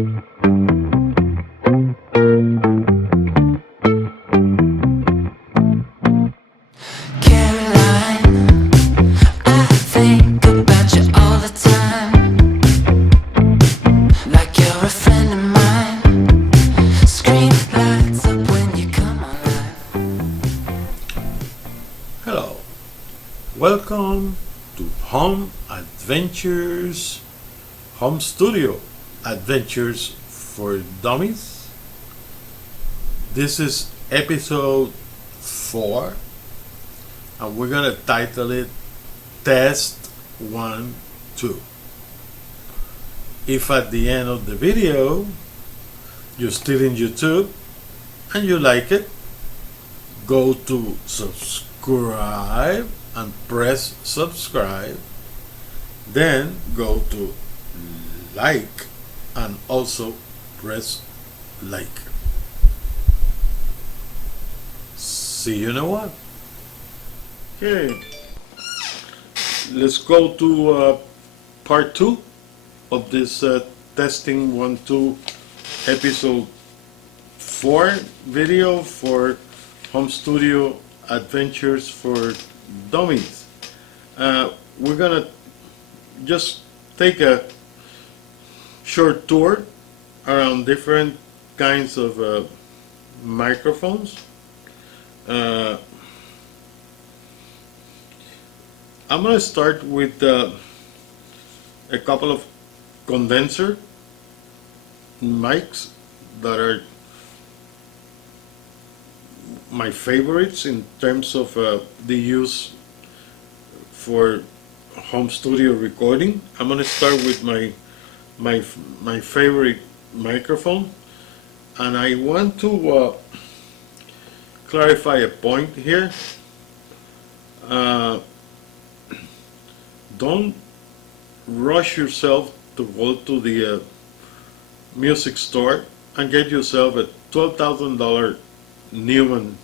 Hello, welcome to Home Adventures, Home Studio Adventures for Dummies. This is episode 4, and we're gonna title it Test 1, 2. If at the end of the video you're still in YouTube and you like it, go to subscribe and press subscribe, then go to like and also press like. See you in a while. Okay, let's go to part 2 of this testing 1 2 episode 4 video for Home Studio Adventures for Dummies. We're gonna just take a short tour around different kinds of microphones. I'm gonna start with a couple of condenser mics that are my favorites in terms of the use for home studio recording. I'm gonna start with my favorite microphone, and I want to clarify a point here. Don't rush yourself to go to the music store and get yourself a $12,000 Neumann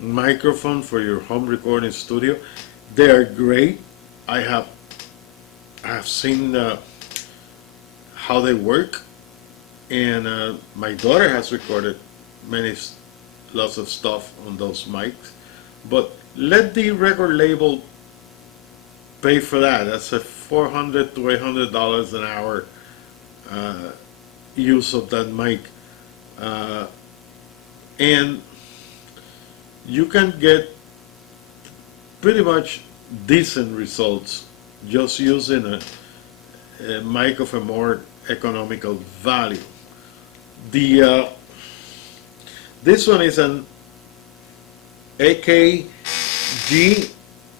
microphone for your home recording studio. They are great. I have seen how they work, and my daughter has recorded lots of stuff on those mics. But let the record label pay for that. That's a $400 to $800 an hour use of that mic. And you can get pretty much decent results just using a mic of a more economical value. This one is an AKG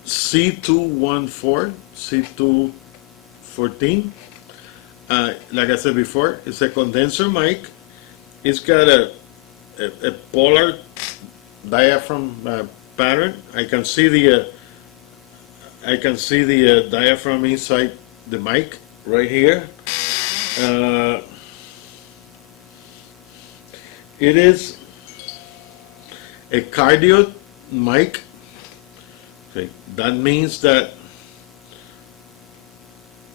C214, C214. Like I said before, it's a condenser mic. It's got a polar diaphragm pattern. I can see the diaphragm inside the mic right here. It is a cardioid mic. Okay, that means that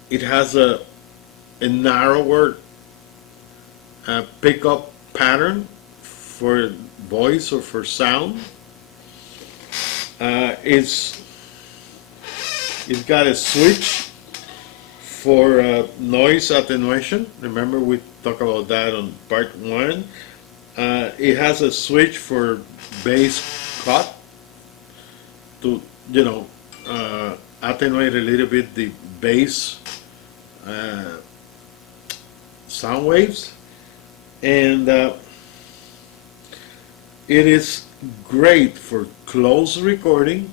it has a narrower pickup pattern for voice or for sound. It's got a switch for noise attenuation. Remember we talked about that on part 1. It has a switch for bass cut to attenuate a little bit the bass sound waves, and it is great for close recording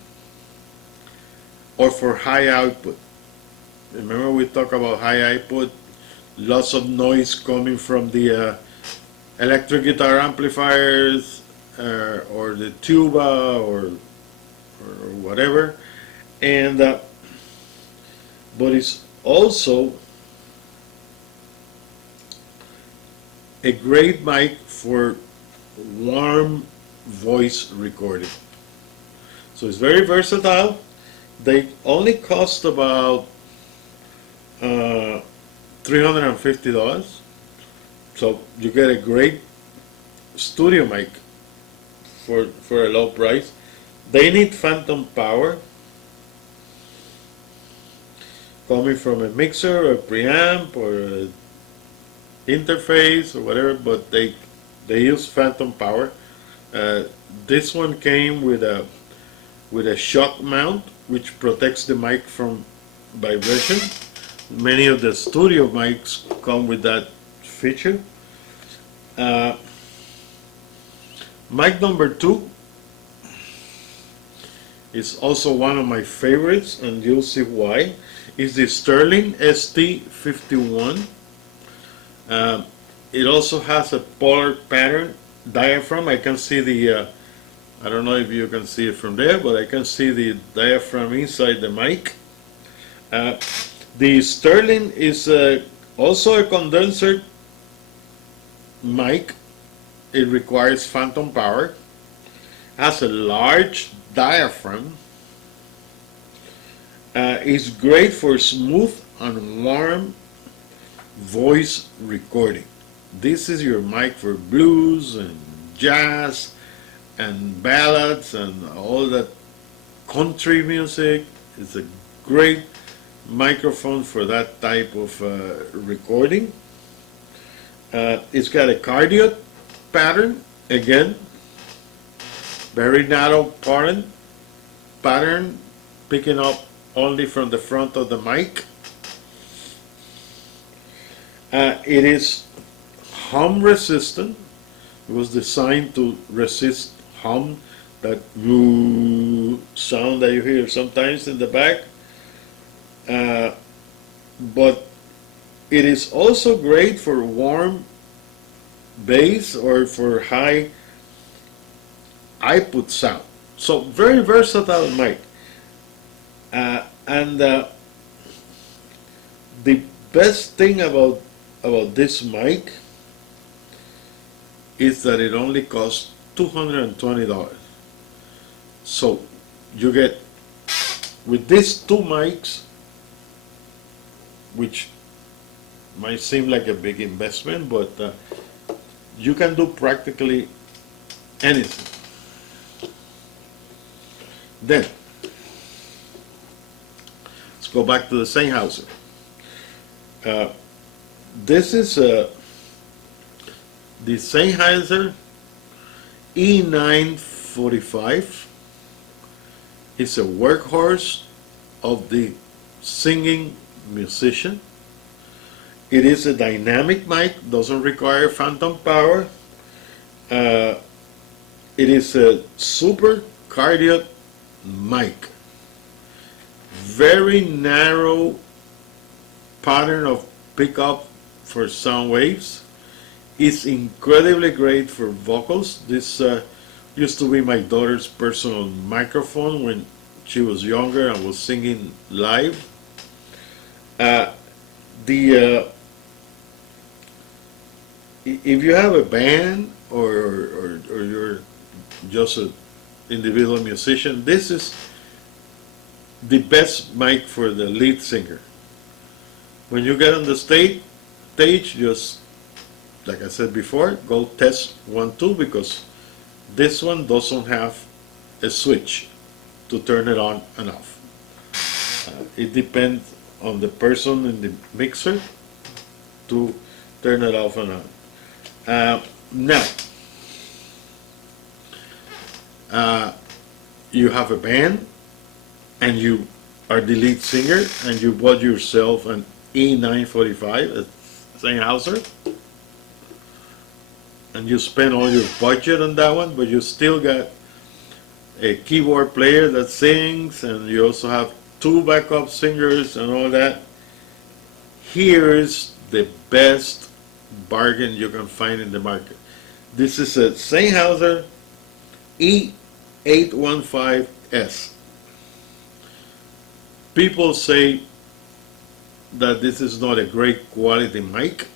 or for high output. Remember we talked about high output, lots of noise coming from the electric guitar amplifiers or the tuba or whatever, and but it's also a great mic for warm voice recording. So it's very versatile. They only cost about $350. So you get a great studio mic for a low price. They need phantom power coming from a mixer or a preamp or a interface or whatever, but they use phantom power. Uh, this one came with a shock mount which protects the mic from vibration. Many of the studio mics come with that feature. Uh, Mic number 2 is also one of my favorites, and you'll see why. It's the Sterling ST51. It also has a polar pattern diaphragm. I can see the, I don't know if you can see it from there, but I can see the diaphragm inside the mic. The Sterling is also a condenser mic. It requires phantom power, has a large diaphragm, is great for smooth and warm voice recording. This is your mic for blues and jazz and ballads and all that country music. It's a great microphone for that type of recording. It's got a cardioid pattern, again, very narrow pattern, picking up only from the front of the mic. It is hum resistant. It was designed to resist hum, that sound that you hear sometimes in the back. But it is also great for warm bass or for high output sound. So very versatile mic. And the best thing about this mic is that it only costs $220. So you get, with these two mics, which might seem like a big investment, but you can do practically anything. Then, let's go back to the Sennheiser. This is the Sennheiser E945. It's a workhorse of the singing musician. It is a dynamic mic, doesn't require phantom power. It is a super cardioid mic. Very narrow pattern of pickup for sound waves. It's incredibly great for vocals. This used to be my daughter's personal microphone when she was younger and was singing live. If you have a band or you're just an individual musician, this is the best mic for the lead singer. When you get on the stage, just like I said before, go test 1, 2, because this one doesn't have a switch to turn it on and off. It depends on the person in the mixer to turn it off and on. Now, you have a band and you are the lead singer and you bought yourself an E945, a Sennheiser, and you spend all your budget on that one, but you still got a keyboard player that sings, and you also have 2 backup singers and all that. Here's the best bargain you can find in the market. This is a Sennheiser E815S. People say that this is not a great quality mic.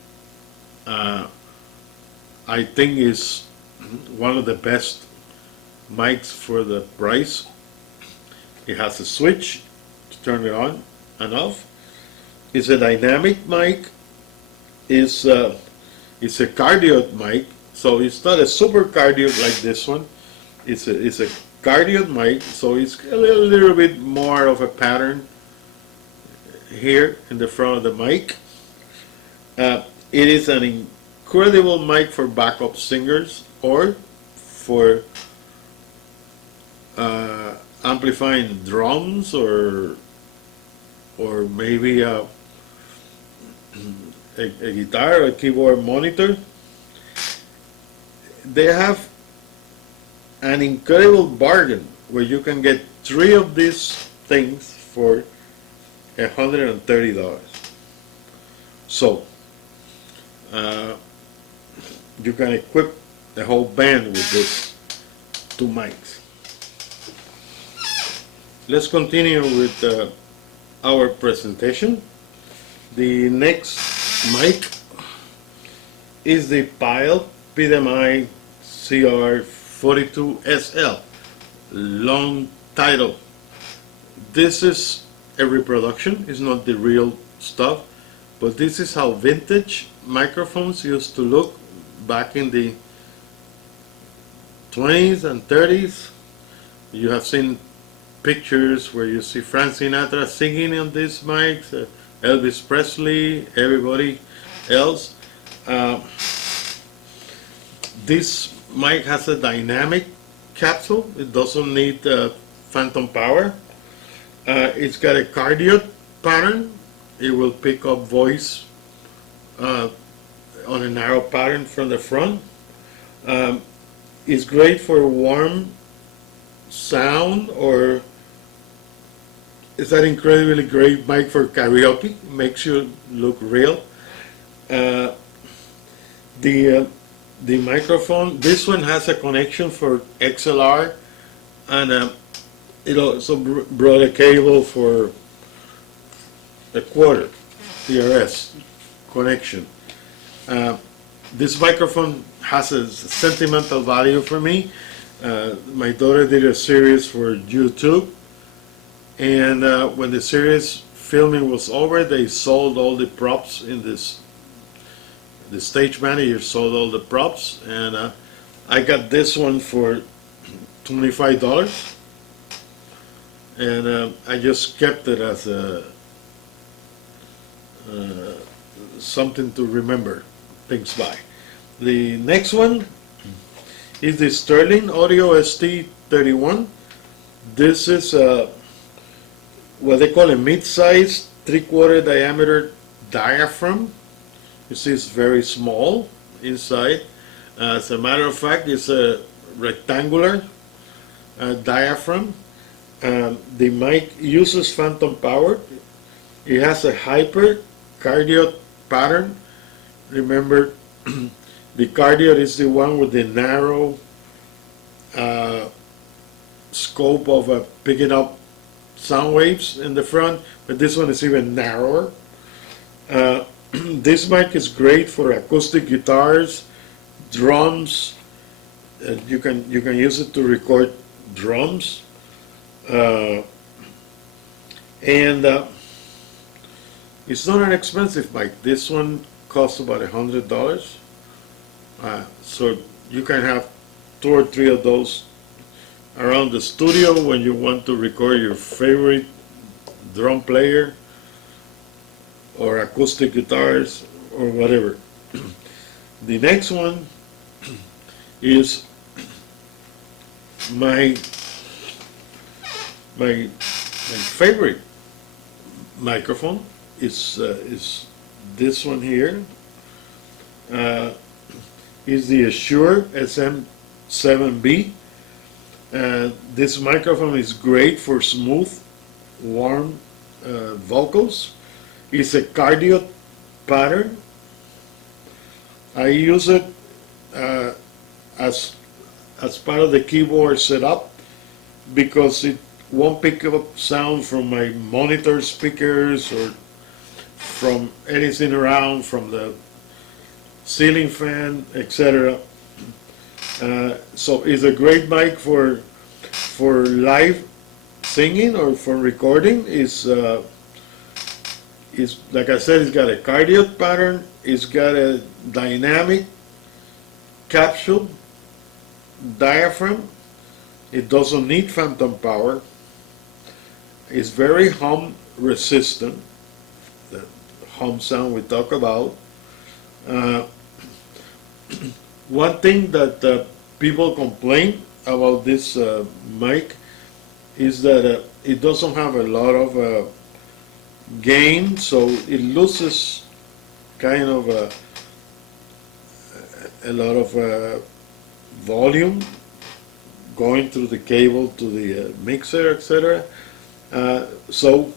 I think it's one of the best mics for the price. It has a switch to turn it on and off. It's a dynamic mic. It's It's a cardioid mic, so it's not a super cardioid like this one. It's a cardioid mic, so it's a little bit more of a pattern here in the front of the mic. It is an incredible mic for backup singers or for amplifying drums or maybe a guitar or a keyboard monitor. They have an incredible bargain where you can get 3 of these things for $130. So you can equip the whole band with these 2 mics. Let's continue with our presentation. The next mic is the Pyle PDMI CR42SL, long title. This is a reproduction, it's not the real stuff, but this is how vintage microphones used to look back in the 20s and 30s. You have seen pictures where you see Frank Sinatra singing on these mics, Elvis Presley, everybody else. This mic has a dynamic capsule. It doesn't need phantom power. It's got a cardioid pattern. It will pick up voice on a narrow pattern from the front. It's great for warm sound, or it's an incredibly great mic for karaoke. It makes you look real. The microphone, this one has a connection for XLR, and it also brought a cable for a quarter TRS connection. This microphone has a sentimental value for me. My daughter did a series for YouTube, and when the series filming was over, they sold all the props in this. The stage manager sold all the props, and I got this one for $25, and I just kept it as a something to remember things by. The next one is the Sterling Audio ST31. This is what they call a mid-size 3/4 diameter diaphragm. You see, it's very small inside. As a matter of fact, it's a rectangular diaphragm. The mic uses phantom power. It has a hyper cardioid pattern. Remember, the cardioid is the one with the narrow scope of picking up sound waves in the front, but this one is even narrower. This mic is great for acoustic guitars, drums. You can use it to record drums, and it's not an expensive mic. This one costs about $100, so you can have 2 or 3 of those around the studio when you want to record your favorite drum player or acoustic guitars or whatever. The next one is my favorite microphone. Is this one here. Is the Shure SM7B. This microphone is great for smooth, warm vocals. It's a cardioid pattern. I use it as part of the keyboard setup because it won't pick up sound from my monitor speakers or from anything around, from the ceiling fan, etc. So it's a great mic for live singing or for recording. It's It's, like I said, it's got a cardioid pattern, it's got a dynamic capsule diaphragm, it doesn't need phantom power, it's very hum resistant, the hum sound we talk about. Uh, One thing that people complain about this mic is that it doesn't have a lot of gain, so it loses kind of a lot of volume going through the cable to the mixer, etc. So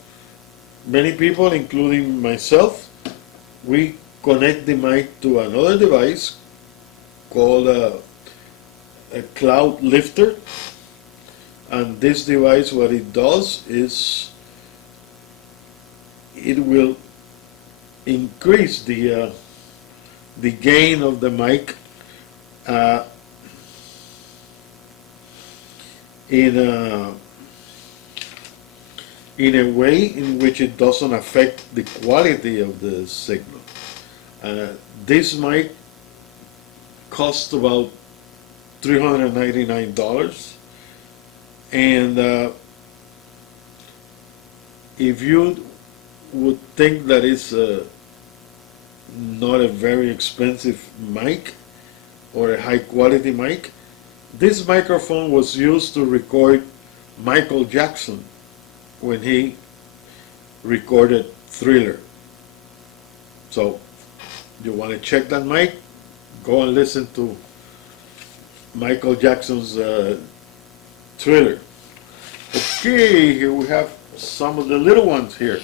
many people, including myself, we connect the mic to another device called a cloud lifter, and this device, what it does is it will increase the gain of the mic in a way in which it doesn't affect the quality of the signal. This mic cost about $399, and if you would think that it's not a very expensive mic or a high quality mic, this microphone was used to record Michael Jackson when he recorded Thriller. So you want to check that mic, go and listen to Michael Jackson's Thriller. Okay, here we have some of the little ones here.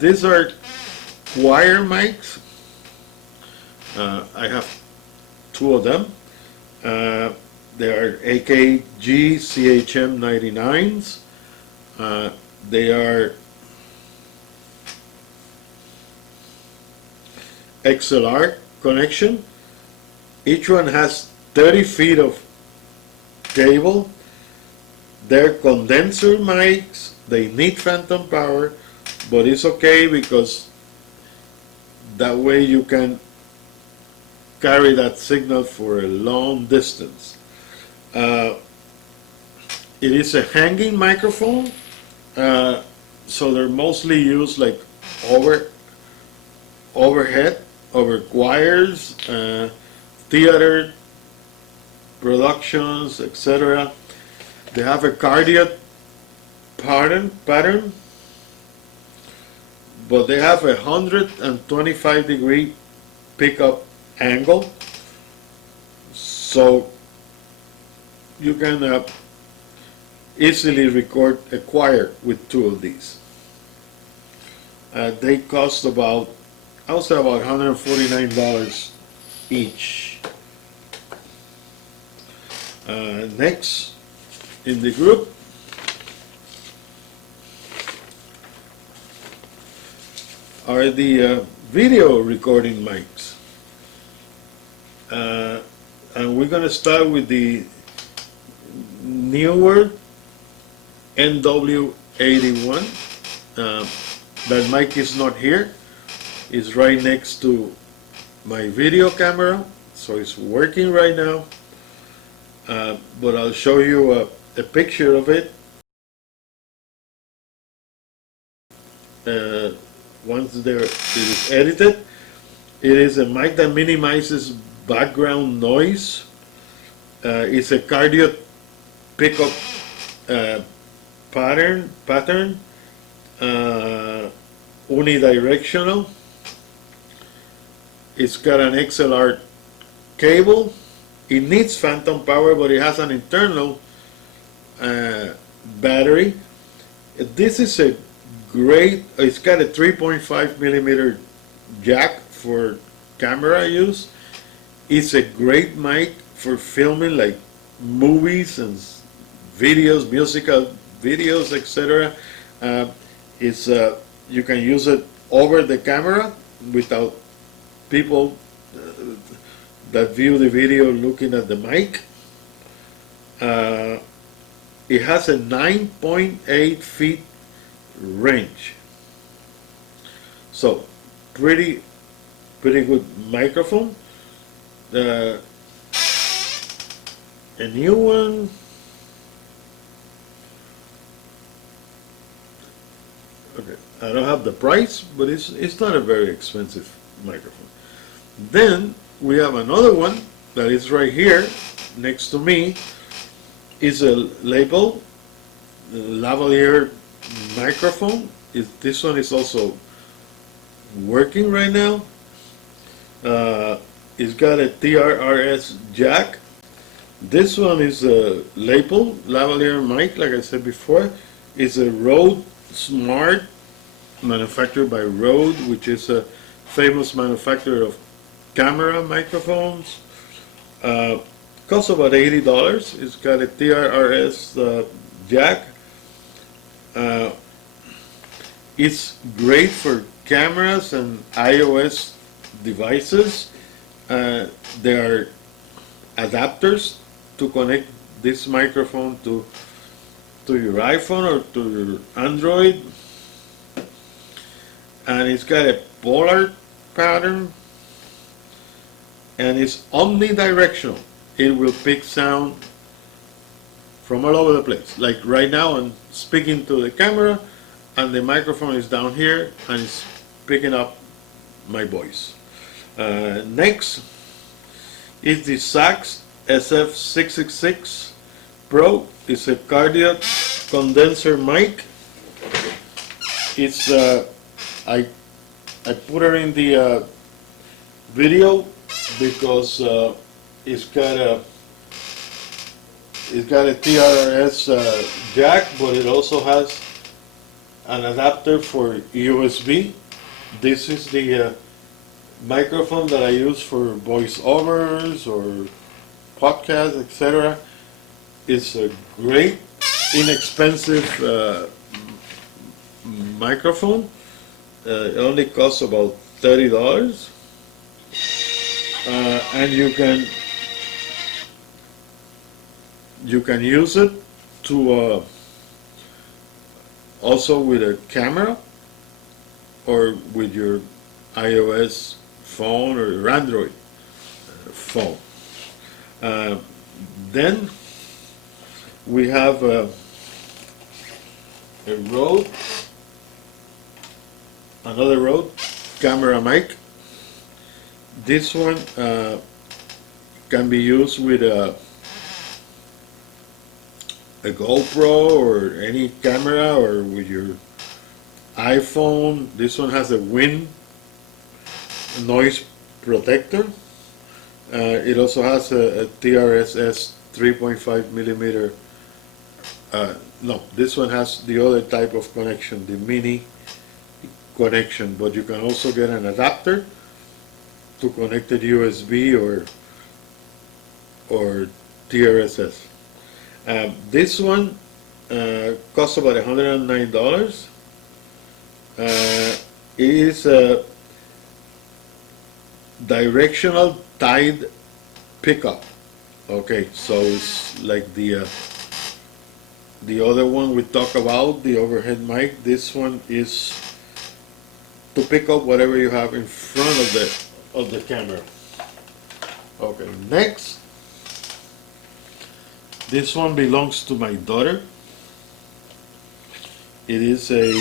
These are wire mics. I have two of them. They are AKG CHM 99s. They are XLR connection. Each one has 30 feet of cable. They're condenser mics. They need phantom power, but it's okay because that way you can carry that signal for a long distance. It is a hanging microphone, so they're mostly used like overhead, over choirs, theater productions, etc. They have a cardioid pattern, but they have a 125-degree pickup angle, so you can easily record a choir with two of these. They cost about, I would say about $149 each. Next in the group, are the video recording mics. And we're going to start with the newer NW81. That mic is not here. It's right next to my video camera, so it's working right now. But I'll show you a picture of it once it is edited. It is a mic that minimizes background noise. It's a cardioid pickup pattern, unidirectional. It's got an XLR cable. It needs phantom power, but it has an internal battery. This is a great, it's got a 3.5 millimeter jack for camera use. It's a great mic for filming like movies and videos, musical videos, etc. It's you can use it over the camera without people that view the video looking at the mic. It has a 9.8 feet range. So pretty good microphone. A new one, okay, I don't have the price, but it's not a very expensive microphone. Then we have another one that is right here next to me. Is a label lavalier microphone. This one is also working right now. It's got a TRRS jack. This one is a label lavalier mic, like I said before. It's a Rode Smart, manufactured by Rode, which is a famous manufacturer of camera microphones. Costs about $80. It's got a TRRS jack. It's great for cameras and iOS devices. There are adapters to connect this microphone to your iPhone or to your Android, and it's got a polar pattern, and it's omnidirectional. It will pick sound from all over the place. Like right now I'm speaking to the camera and the microphone is down here and it's picking up my voice. Next is the Sax SF666 Pro. It's a cardiac condenser mic. It's I put it in the video because it's got a TRS jack, but it also has an adapter for USB. This is the microphone that I use for voiceovers or podcasts, etc. It's a great, inexpensive microphone. It only costs about $30, and you can use it to also with a camera or with your iOS phone or your Android phone. Then we have a Rode, another Rode camera mic. This one can be used with a GoPro or any camera or with your iPhone. This one has a wind noise protector. It also has a TRS 3.5 millimeter. No, this one has the other type of connection, the mini connection, but you can also get an adapter to connect it USB or TRSS. This one costs about $109. It is a directional tide pickup. Okay, so it's like the other one we talked about, the overhead mic. This one is to pick up whatever you have in front of the camera. Okay, next. This one belongs to my daughter. It is a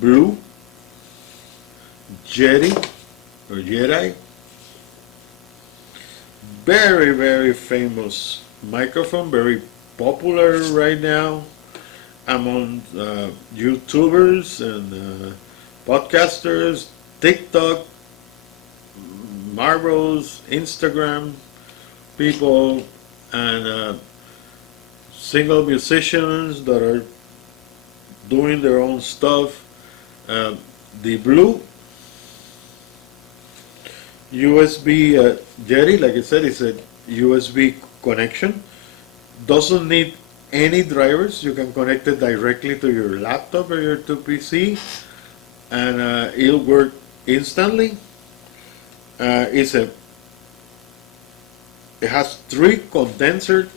blue Jedi. Very, very famous microphone, very popular right now among YouTubers and podcasters, TikTok, Marvels, Instagram people, and single musicians that are doing their own stuff. The blue USB Jetty, like I said, is a USB connection. Doesn't need any drivers. You can connect it directly to your laptop or your PC, and it'll work instantly. It has 3 condenser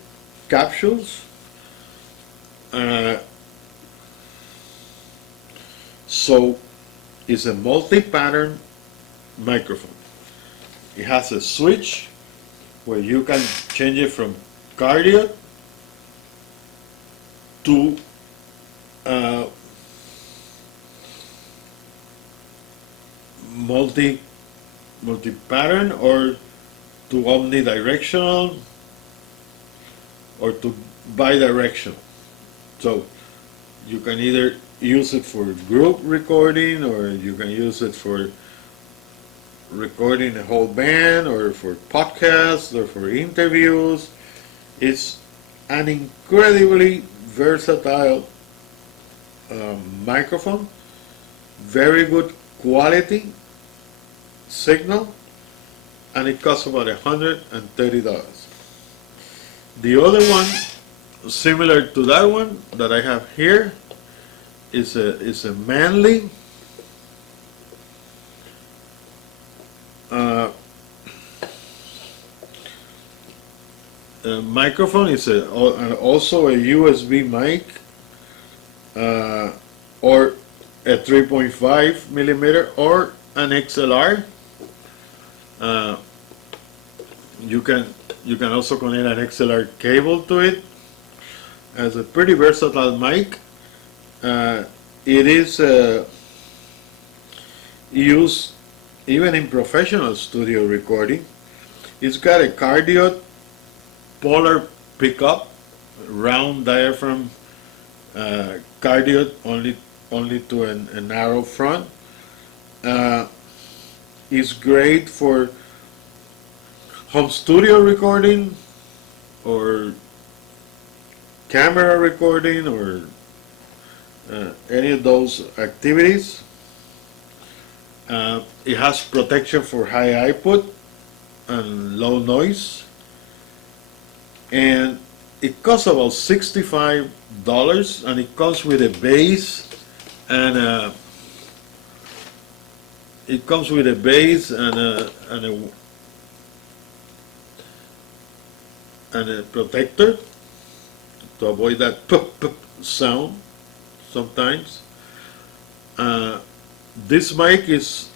capsules. So it's a multi-pattern microphone. It has a switch where you can change it from cardio to multi-pattern, or to omnidirectional, or to bidirectional. So you can either use it for group recording, or you can use it for recording a whole band, or for podcasts, or for interviews. It's an incredibly versatile microphone, very good quality signal, and it costs about $130. The other one, similar to that one that I have here, is a Manley microphone. It's also a USB mic, or a 3.5 millimeter, or an XLR. You can also connect an XLR cable to it. As a pretty versatile mic. It is used even in professional studio recording. It's got a cardioid polar pickup, round diaphragm cardioid, only to a narrow front. It's great for home studio recording, or camera recording, or any of those activities. It has protection for high output and low noise, and it costs about $65, and it comes with a base and a protector to avoid that p sound sometimes. This mic is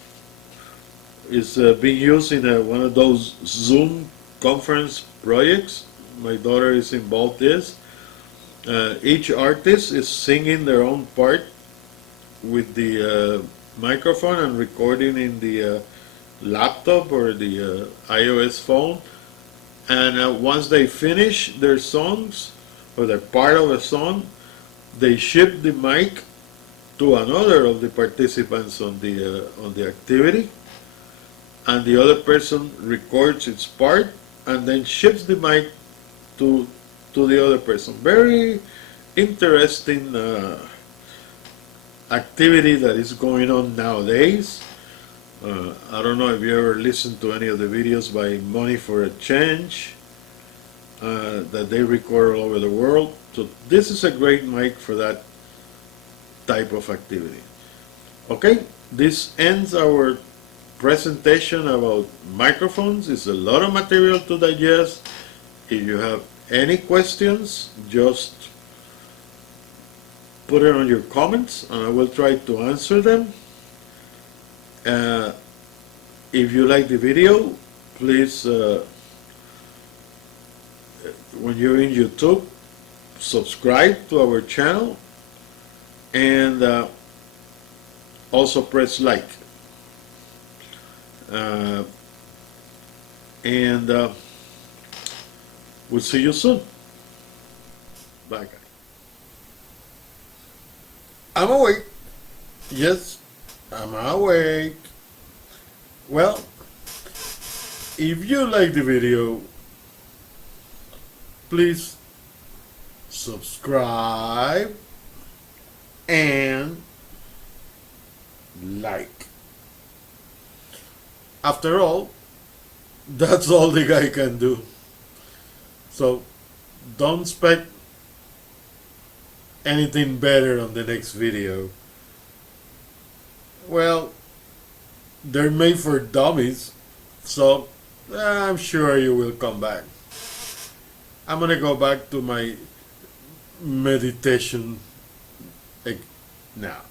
being used in one of those Zoom conference projects my daughter is involved in. Each artist is singing their own part with the microphone and recording in the laptop or the iOS phone. And once they finish their songs, or they're part of a song, they ship the mic to another of the participants on the activity, and the other person records its part and then ships the mic to the other person. Very interesting activity that is going on nowadays. I don't know if you ever listened to any of the videos by Money for a Change that they record all over the world. So this is a great mic for that type of activity. Okay, this ends our presentation about microphones. It's a lot of material to digest. If you have any questions, just put it on your comments and I will try to answer them. If you like the video, please, when you're in YouTube, subscribe to our channel, and also press like. And we'll see you soon. Bye, guys. I'm awake. Yes, I'm awake. Well, if you like the video, please subscribe and like. After all, that's all the guy can do. So don't expect anything better on the next video. Well, they're made for dummies, so I'm sure you will come back. I'm gonna go back to my meditation now.